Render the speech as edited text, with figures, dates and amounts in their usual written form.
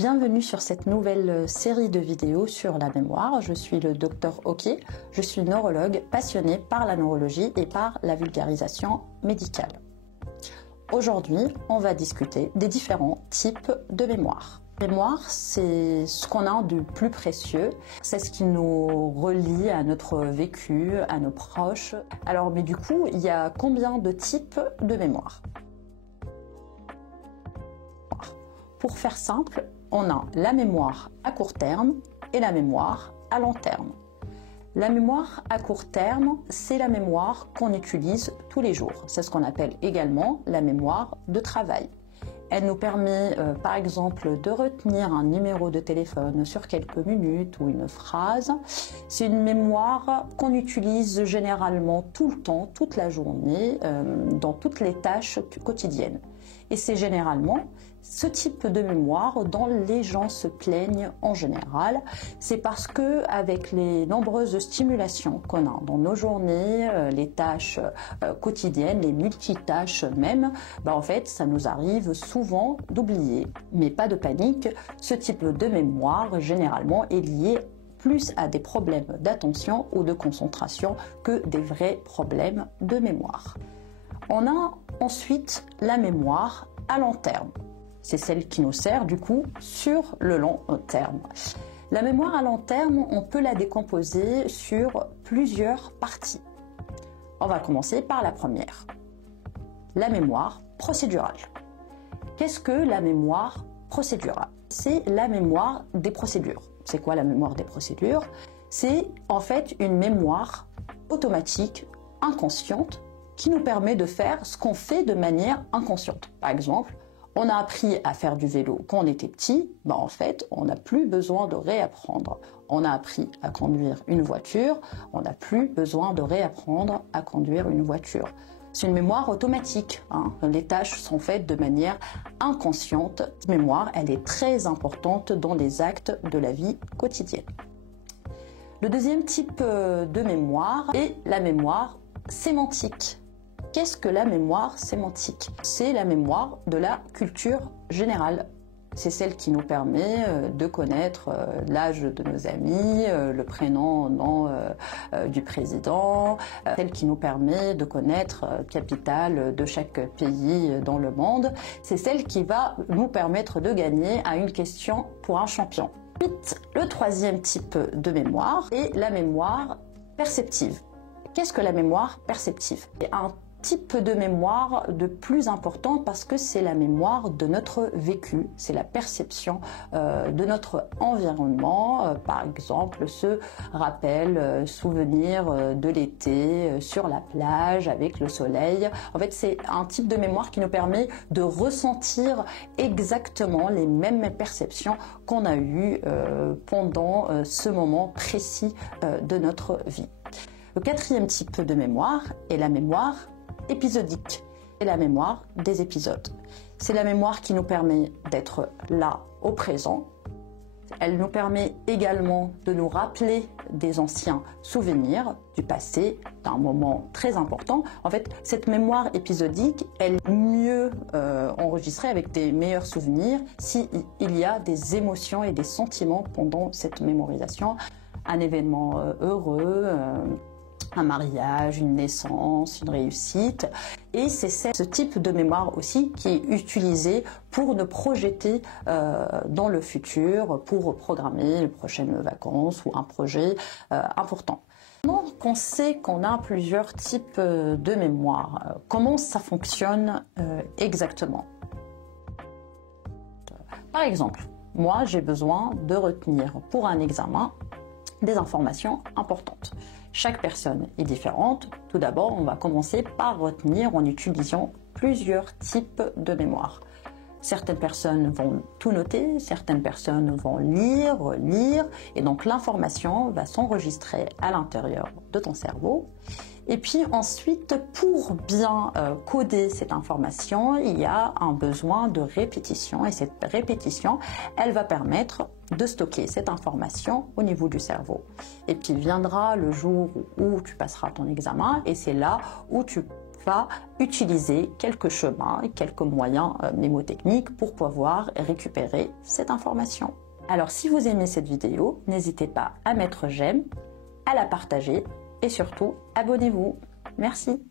Bienvenue sur cette nouvelle série de vidéos sur la mémoire. Je suis le Dr Oké, je suis neurologue passionné par la neurologie et par la vulgarisation médicale. Aujourd'hui, on va discuter des différents types de mémoire. La mémoire, c'est ce qu'on a de plus précieux, c'est ce qui nous relie à notre vécu, à nos proches. Alors, mais du coup, il y a combien de types de mémoire? Pour faire simple, on a la mémoire à court terme et la mémoire à long terme. La mémoire à court terme, c'est la mémoire qu'on utilise tous les jours. C'est ce qu'on appelle également la mémoire de travail. Elle nous permet par exemple de retenir un numéro de téléphone sur quelques minutes ou une phrase. C'est une mémoire qu'on utilise généralement tout le temps, toute la journée, dans toutes les tâches quotidiennes. Et c'est généralement ce type de mémoire dont les gens se plaignent en général. C'est parce que avec les nombreuses stimulations qu'on a dans nos journées, les tâches quotidiennes, les multitâches même, en fait, ça nous arrive souvent d'oublier. Mais pas de panique, ce type de mémoire généralement est lié plus à des problèmes d'attention ou de concentration que des vrais problèmes de mémoire. On a ensuite la mémoire à long terme. C'est celle qui nous sert du coup sur le long terme. La mémoire à long terme, on peut la décomposer sur plusieurs parties. On va commencer par la première. La mémoire procédurale. Qu'est-ce que la mémoire procédurale? C'est la mémoire des procédures. C'est quoi la mémoire des procédures? C'est en fait une mémoire automatique, inconsciente, qui nous permet de faire ce qu'on fait de manière inconsciente. Par exemple, on a appris à faire du vélo quand on était petit, en fait, on n'a plus besoin de réapprendre. On a appris à conduire une voiture, on n'a plus besoin de réapprendre à conduire une voiture. C'est une mémoire automatique, Les tâches sont faites de manière inconsciente. Cette mémoire, elle est très importante dans les actes de la vie quotidienne. Le deuxième type de mémoire est la mémoire sémantique. Qu'est-ce que la mémoire sémantique? C'est la mémoire de la culture générale. C'est celle qui nous permet de connaître l'âge de nos amis, le prénom, nom du président, celle qui nous permet de connaître la capitale de chaque pays dans le monde. C'est celle qui va nous permettre de gagner à une question pour un champion. Ensuite, le troisième type de mémoire est la mémoire perceptive. Qu'est-ce que la mémoire perceptive? C'est un type de mémoire de plus important parce que c'est la mémoire de notre vécu, c'est la perception de notre environnement, par exemple ce rappel, souvenir de l'été sur la plage avec le soleil. En fait, c'est un type de mémoire qui nous permet de ressentir exactement les mêmes perceptions qu'on a eues pendant ce moment précis de notre vie. Le quatrième type de mémoire est la mémoire épisodique. C'est la mémoire des épisodes. C'est la mémoire qui nous permet d'être là au présent. Elle nous permet également de nous rappeler des anciens souvenirs du passé, d'un moment très important. En fait, cette mémoire épisodique, elle est mieux enregistrée avec des meilleurs souvenirs s'il y a des émotions et des sentiments pendant cette mémorisation. Un événement heureux, un mariage, une naissance, une réussite. Et c'est ce type de mémoire aussi qui est utilisé pour nous projeter dans le futur, pour programmer les prochaines vacances ou un projet important. Maintenant qu'on sait qu'on a plusieurs types de mémoire, comment ça fonctionne exactement? Par exemple, moi j'ai besoin de retenir pour un examen des informations importantes. Chaque personne est différente. Tout d'abord, on va commencer par retenir en utilisant plusieurs types de mémoire. Certaines personnes vont tout noter, certaines personnes vont lire, relire, et donc l'information va s'enregistrer à l'intérieur de ton cerveau. Et puis ensuite, pour bien coder cette information, il y a un besoin de répétition, et cette répétition, elle va permettre de stocker cette information au niveau du cerveau. Et puis viendra le jour où tu passeras ton examen, et c'est là où tu va utiliser quelques chemins et quelques moyens mnémotechniques pour pouvoir récupérer cette information. Alors si vous aimez cette vidéo, n'hésitez pas à mettre j'aime, à la partager et surtout abonnez-vous. Merci.